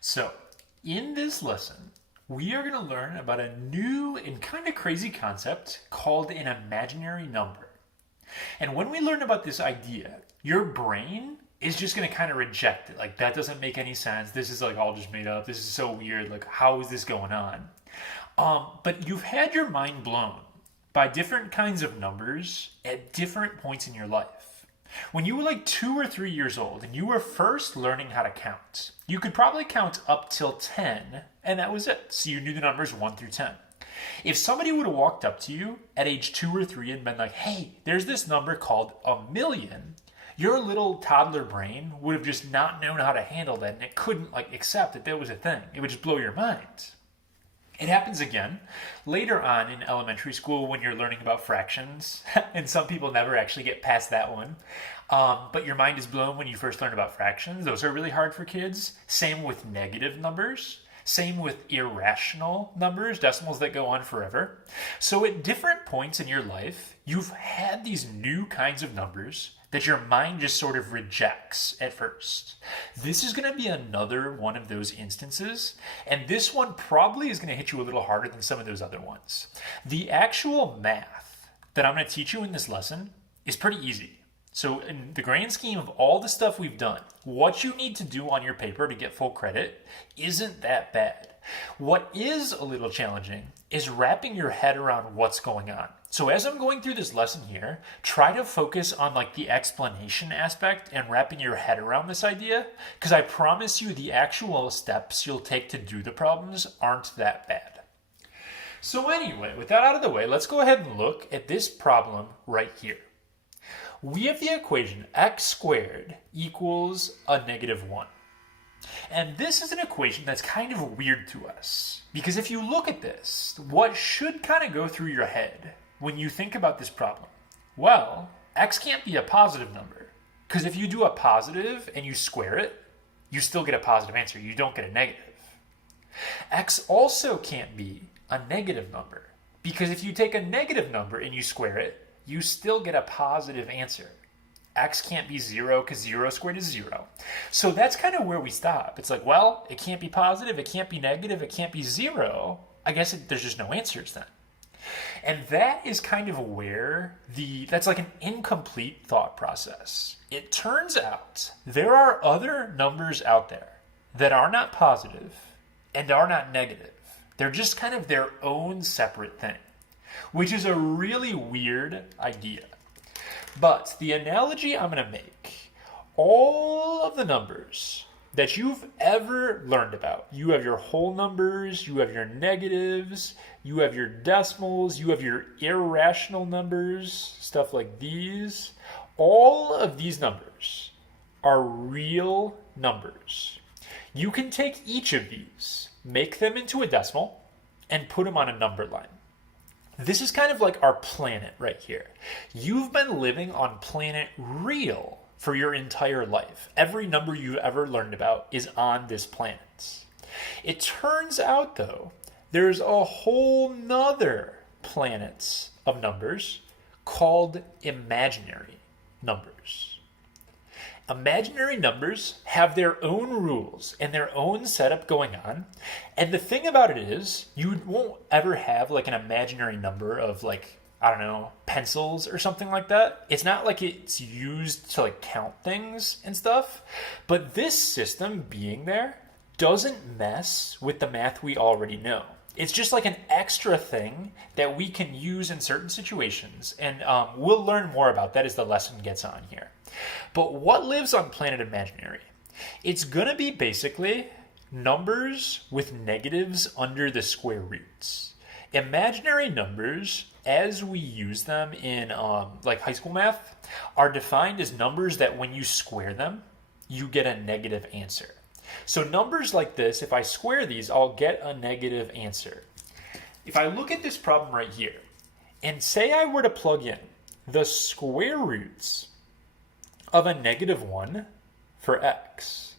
So, in this lesson, we are going to learn about a new and kind of crazy concept called an imaginary number. And when we learn about this idea, your brain is just going to kind of reject it. Like, that doesn't make any sense. This is like all just made up. This is so weird. Like, how is this going on? But you've had your mind blown by different kinds of numbers at different points in your life. When you were like 2 or 3 years old and you were first learning how to count, you could probably count up till 10, and that was it. So you knew the numbers 1 through 10. If somebody would have walked up to you at age 2 or 3 and been like, hey, there's this number called a million, your little toddler brain would have just not known how to handle that, and it couldn't like accept that that was a thing. It would just blow your mind. It happens again later on in elementary school when you're learning about fractions, and some people never actually get past that one. But your mind is blown when you first learn about fractions. Those are really hard for kids. Same with negative numbers. Same with irrational numbers, decimals that go on forever. So at different points in your life, you've had these new kinds of numbers that your mind just sort of rejects at first. This is going to be another one of those instances, and this one probably is going to hit you a little harder than some of those other ones. The actual math that I'm going to teach you in this lesson is pretty easy. So in the grand scheme of all the stuff we've done, what you need to do on your paper to get full credit isn't that bad. What is a little challenging is wrapping your head around what's going on. So as I'm going through this lesson here, try to focus on like the explanation aspect and wrapping your head around this idea, because I promise you the actual steps you'll take to do the problems aren't that bad. So anyway, with that out of the way, let's go ahead and look at this problem right here. We have the equation x squared equals a negative 1. And this is an equation that's kind of weird to us, because if you look at this, what should kind of go through your head when you think about this problem? Well, x can't be a positive number, because if you do a positive and you square it, you still get a positive answer. You don't get a negative. X also can't be a negative number, because if you take a negative number and you square it, you still get a positive answer. X can't be 0 because 0 squared is 0. So that's kind of where we stop. It's like, well, it can't be positive, it can't be negative, it can't be 0. I guess there's just no answers then. And that is kind of where that's like an incomplete thought process. It turns out there are other numbers out there that are not positive and are not negative. They're just kind of their own separate thing, which is a really weird idea. But the analogy I'm going to make, all of the numbers that you've ever learned about, you have your whole numbers, you have your negatives, you have your decimals, you have your irrational numbers, stuff like these. All of these numbers are real numbers. You can take each of these, make them into a decimal, and put them on a number line. This is kind of like our planet right here. You've been living on planet real for your entire life. Every number you've ever learned about is on this planet. It turns out, though, there's a whole nother planet of numbers called imaginary numbers. Imaginary numbers have their own rules and their own setup going on. And the thing about it is, you won't ever have like an imaginary number of like, I don't know, pencils or something like that. It's not like it's used to like count things and stuff. But this system being there doesn't mess with the math we already know. It's just like an extra thing that we can use in certain situations. And we'll learn more about that as the lesson gets on here. But what lives on planet imaginary? It's going to be basically numbers with negatives under the square roots. Imaginary numbers, as we use them in like high school math, are defined as numbers that when you square them, you get a negative answer. So numbers like this, if I square these, I'll get a negative answer. If I look at this problem right here, and say I were to plug in the square roots of a negative 1 for x.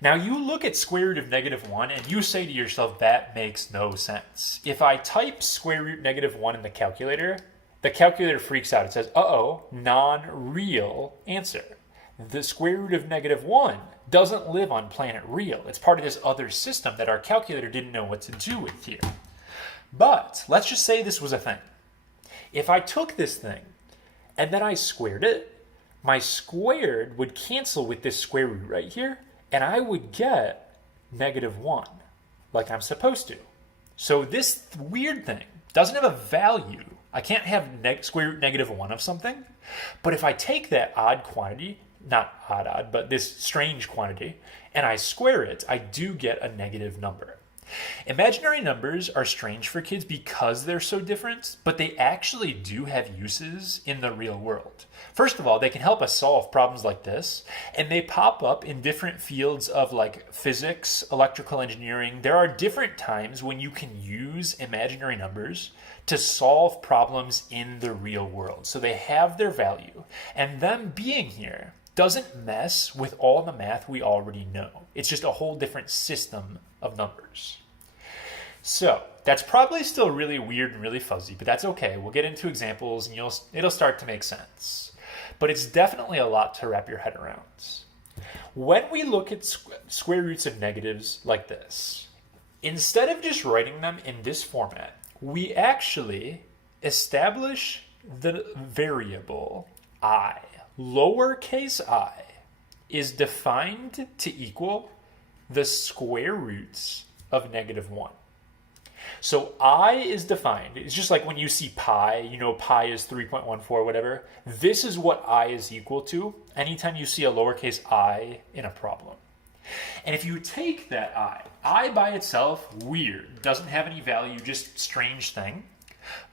Now you look at square root of negative 1 and you say to yourself, that makes no sense. If I type square root negative 1 in the calculator freaks out. It says, uh-oh, non-real answer. the square root of -1 doesn't live on planet real. It's part of this other system that our calculator didn't know what to do with here. But let's just say this was a thing. If I took this thing and then I squared it, my squared would cancel with this square root right here, and I would get -1, like I'm supposed to. So this weird thing doesn't have a value. I can't have square root -1 of something, but if I take that odd quantity, not odd, but this strange quantity, and I square it, I do get a negative number. Imaginary numbers are strange for kids because they're so different, but they actually do have uses in the real world. First of all, they can help us solve problems like this, and they pop up in different fields of like physics, electrical engineering. There are different times when you can use imaginary numbers to solve problems in the real world. So they have their value, and them being here doesn't mess with all the math we already know. It's just a whole different system of numbers. So that's probably still really weird and really fuzzy, but that's okay. We'll get into examples and it'll start to make sense. But it's definitely a lot to wrap your head around. When we look at square roots of negatives like this, instead of just writing them in this format, we actually establish the variable I. Lowercase I is defined to equal the square roots of -1. So I is defined. It's just like when you see pi, you know pi is 3.14, whatever. This is what I is equal to anytime you see a lowercase I in a problem. And if you take that I by itself, weird, doesn't have any value, just strange thing.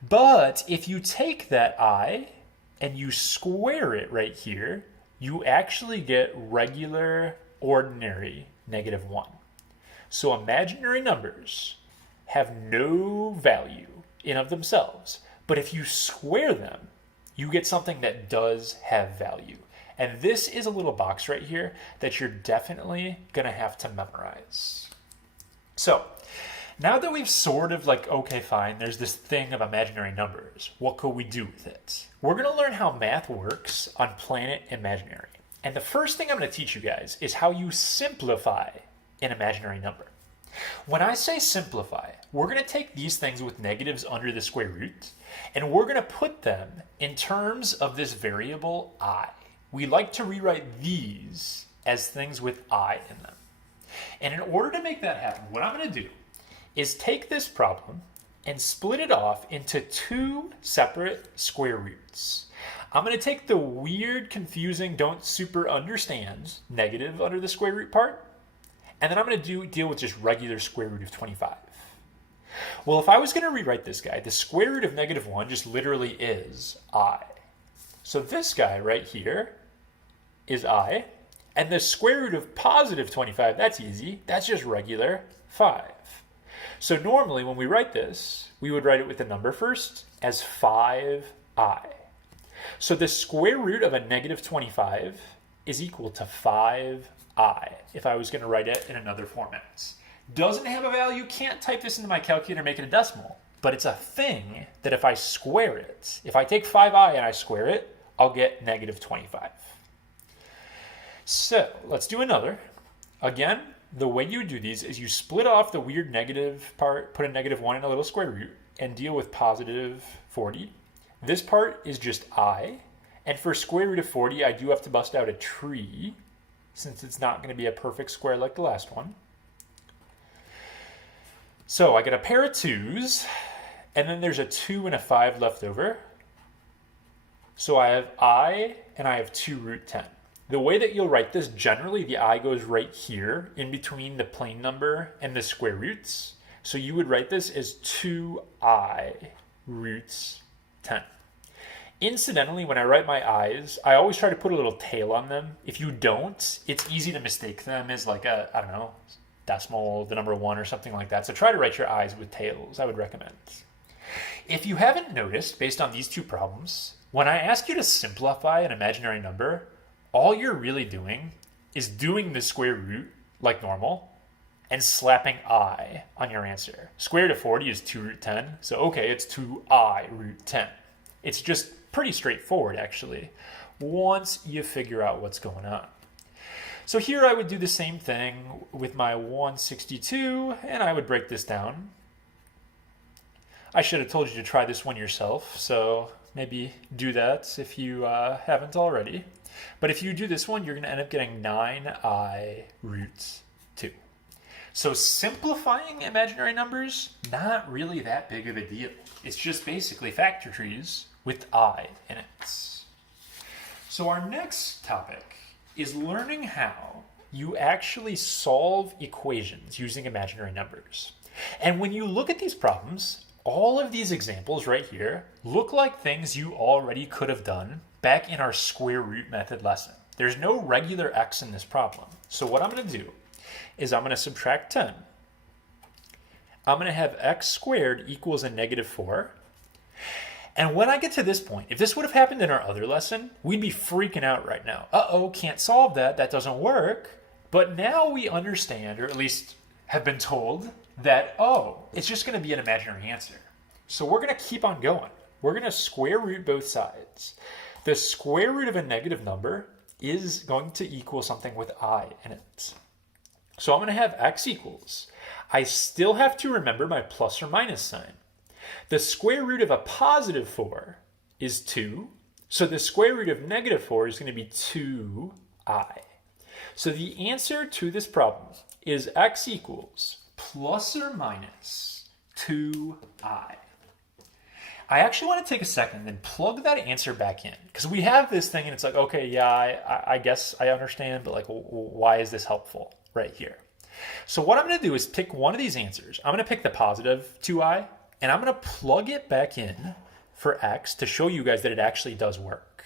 But if you take that I and you square it right here, you actually get regular, ordinary -1. So imaginary numbers have no value in of themselves. But if you square them, you get something that does have value. And this is a little box right here that you're definitely going to have to memorize. So now that we've sort of like, okay, fine, there's this thing of imaginary numbers, what could we do with it? We're going to learn how math works on planet imaginary. And the first thing I'm going to teach you guys is how you simplify an imaginary number. When I say simplify, we're going to take these things with negatives under the square root, and we're going to put them in terms of this variable I. We like to rewrite these as things with I in them. And in order to make that happen, what I'm going to do is take this problem and split it off into two separate square roots. I'm going to take the weird, confusing, don't super understand negative under the square root part, and then I'm going to deal with just regular square root of 25. Well, if I was going to rewrite this guy, the square root of -1 just literally is I. So this guy right here is I, and the square root of +25, that's easy. That's just regular 5. So normally when we write this, we would write it with the number first as 5i. So the square root of a -25 is equal to 5i if I was going to write it in another format. Doesn't have a value, can't type this into my calculator and make it a decimal, but it's a thing that if I square it, if I take 5i and I square it, I'll get -25. So let's do another. Again, the way you do these is you split off the weird negative part, put a -1 in a little square root, and deal with +40. This part is just I, and for square root of 40, I do have to bust out a tree, since it's not going to be a perfect square like the last one. So I get a pair of 2's, and then there's a 2 and a 5 left over. So I have I, and I have 2 root 10. The way that you'll write this, generally the I goes right here in between the plain number and the square roots. So you would write this as 2i roots 10. Incidentally, when I write my i's, I always try to put a little tail on them. If you don't, it's easy to mistake them as like a, I don't know, decimal, the number 1 or something like that. So try to write your i's with tails, I would recommend. If you haven't noticed, based on these two problems, when I ask you to simplify an imaginary number, all you're really doing is doing the square root like normal and slapping I on your answer. Square root of 40 is 2 root 10. So okay, it's 2i root 10. It's just pretty straightforward, actually. once you figure out what's going on. So here I would do the same thing with my 162, and I would break this down. I should have told you to try this one yourself, so maybe do that if you haven't already. But if you do this one, you're going to end up getting 9i root 2. So simplifying imaginary numbers, not really that big of a deal. It's just basically factor trees with I in it. So our next topic is learning how you actually solve equations using imaginary numbers. And when you look at these problems, all of these examples right here look like things you already could have done back in our square root method lesson. There's no regular x in this problem. So what I'm going to do is I'm going to subtract 10. I'm going to have x squared equals a negative 4. And when I get to this point, if this would have happened in our other lesson, we'd be freaking out right now. Uh-oh, can't solve that. That doesn't work. But now we understand, or at least have been told, that, oh, it's just going to be an imaginary answer. So we're going to keep on going. We're going to square root both sides. The square root of a negative number is going to equal something with I in it. So I'm going to have x equals. I still have to remember my plus or minus sign. The square root of a positive 4 is 2. So the square root of negative 4 is going to be 2i. So the answer to this problem is x equals plus or minus 2i. I actually want to take a second and plug that answer back in, because we have this thing and it's like, okay, yeah, I guess I understand, but like, why is this helpful right here? So what I'm going to do is pick one of these answers. I'm going to pick the positive 2i, and I'm going to plug it back in for x to show you guys that it actually does work.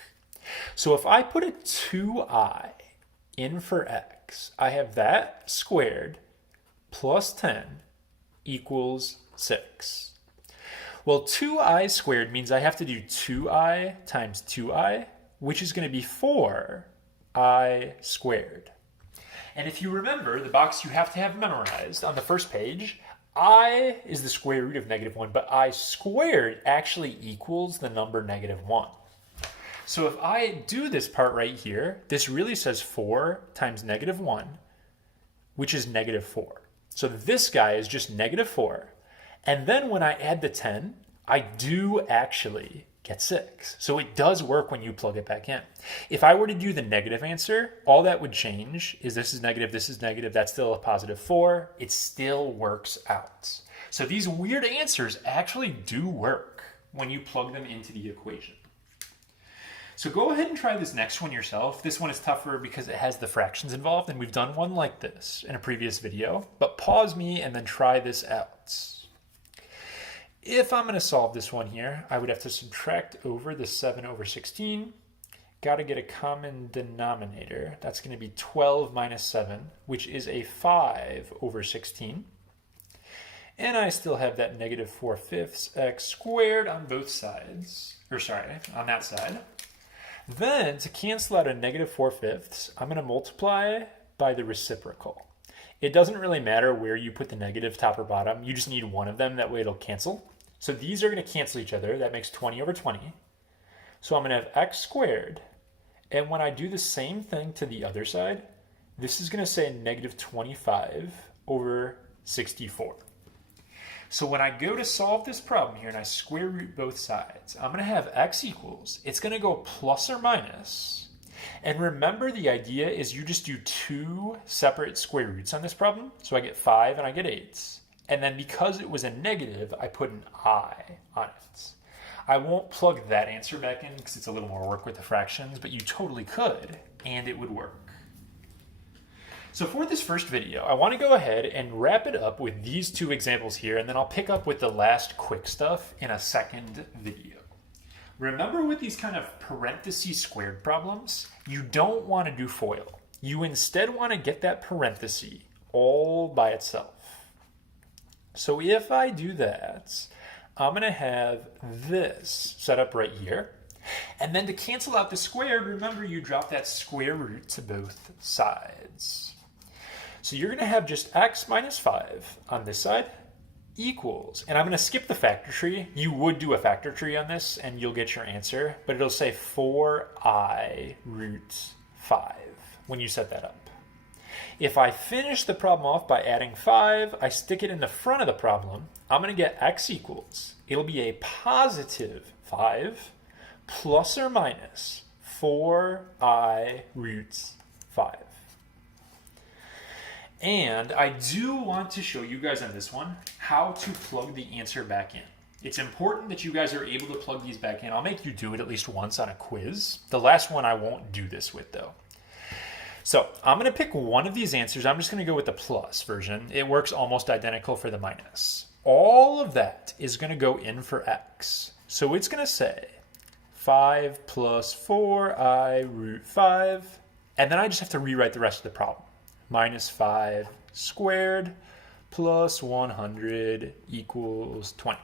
So if I put a 2i in for x, I have that squared plus 10 equals 6. Well, 2i squared means I have to do 2i times 2i, which is going to be 4i squared. And if you remember, the box you have to have memorized on the first page, I is the square root of negative 1, but I squared actually equals the number negative 1. So if I do this part right here, this really says 4 times negative 1, which is negative 4. So this guy is just negative 4. And then when I add the 10, I do actually get 6. So it does work when you plug it back in. If I were to do the negative answer, all that would change is this is negative, that's still a positive 4. It still works out. So these weird answers actually do work when you plug them into the equation. So go ahead and try this next one yourself. This one is tougher because it has the fractions involved, and we've done one like this in a previous video. But pause me and then try this out. If I'm going to solve this one here, I would have to subtract over the 7 over 16. Got to get a common denominator. That's going to be 12 minus 7, which is a 5 over 16. And I still have that negative 4/5 x squared on both sides. Or sorry, on that side. Then, to cancel out a negative 4/5, I'm going to multiply by the reciprocal. It doesn't really matter where you put the negative, top or bottom. You just need one of them. That way it'll cancel. So these are going to cancel each other. That makes 20 over 20. So I'm going to have x squared. And when I do the same thing to the other side, this is going to say negative 25 over 64. So when I go to solve this problem here and I square root both sides, I'm going to have x equals, it's going to go plus or minus. And remember, the idea is you just do two separate square roots on this problem. So I get 5 and I get 8. And then because it was a negative, I put an I on it. I won't plug that answer back in because it's a little more work with the fractions, but you totally could, and it would work. So for this first video, I want to go ahead and wrap it up with these two examples here, and then I'll pick up with the last quick stuff in a second video. Remember, with these kind of parentheses squared problems, you don't want to do FOIL. You instead want to get that parenthesis all by itself. So if I do that, I'm going to have this set up right here. And then to cancel out the squared, remember you drop that square root to both sides. So you're going to have just x minus 5 on this side equals, and I'm going to skip the factor tree. You would do a factor tree on this and you'll get your answer, but it'll say 4I root 5 when you set that up. If I finish the problem off by adding 5, I stick it in the front of the problem, I'm going to get x equals, it'll be a positive 5 plus or minus 4I root 5. And I do want to show you guys on this one how to plug the answer back in. It's important that you guys are able to plug these back in. I'll make you do it at least once on a quiz. The last one I won't do this with though. So I'm going to pick one of these answers. I'm just going to go with the plus version. It works almost identical for the minus. All of that is going to go in for x. So it's going to say 5 plus 4I root 5. And then I just have to rewrite the rest of the problem. Minus 5 squared plus 100 equals 20.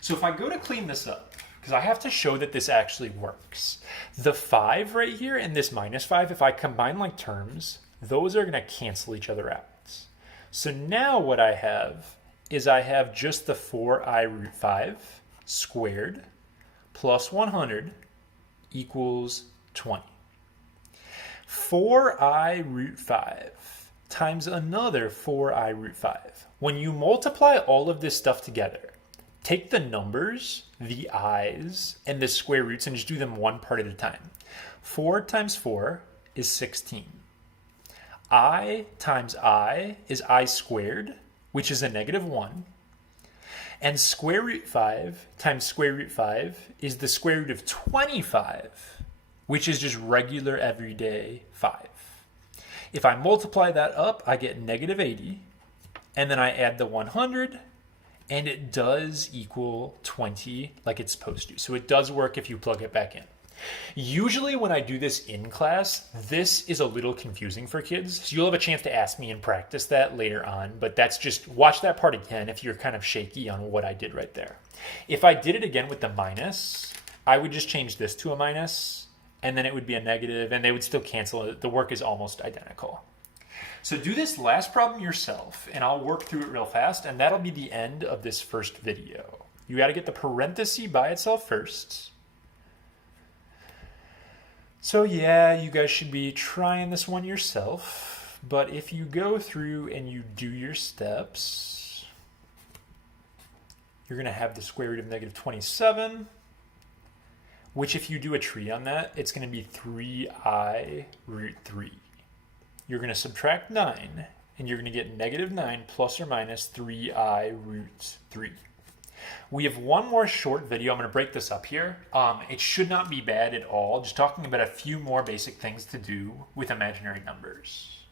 So if I go to clean this up, because I have to show that this actually works. The 5 right here and this minus 5, if I combine like terms, those are going to cancel each other out. So now what I have is I have just the 4I root 5 squared plus 100 equals 20. 4I root 5 times another 4I root 5. When you multiply all of this stuff together, take the numbers, the i's, and the square roots and just do them one part at a time. 4 times 4 is 16. I times I is I squared, which is a negative 1. And square root 5 times square root 5 is the square root of 25, which is just regular everyday 5. If I multiply that up, I get negative 80, and then I add the 100, and it does equal 20 like it's supposed to. So it does work if you plug it back in. Usually when I do this in class, this is a little confusing for kids. So you'll have a chance to ask me and practice that later on, but that's just, watch that part again if you're kind of shaky on what I did right there. If I did it again with the minus, I would just change this to a minus, and then it would be a negative, and they would still cancel it. The work is almost identical. So do this last problem yourself, and I'll work through it real fast, and that'll be the end of this first video. You got to get the parenthesis by itself first. So yeah, you guys should be trying this one yourself, but if you go through and you do your steps, you're going to have the square root of negative 27, which if you do a tree on that, it's going to be 3I root 3. You're going to subtract 9, and you're going to get negative 9 plus or minus 3I root 3. We have one more short video. I'm going to break this up here. It should not be bad at all. Just talking about a few more basic things to do with imaginary numbers.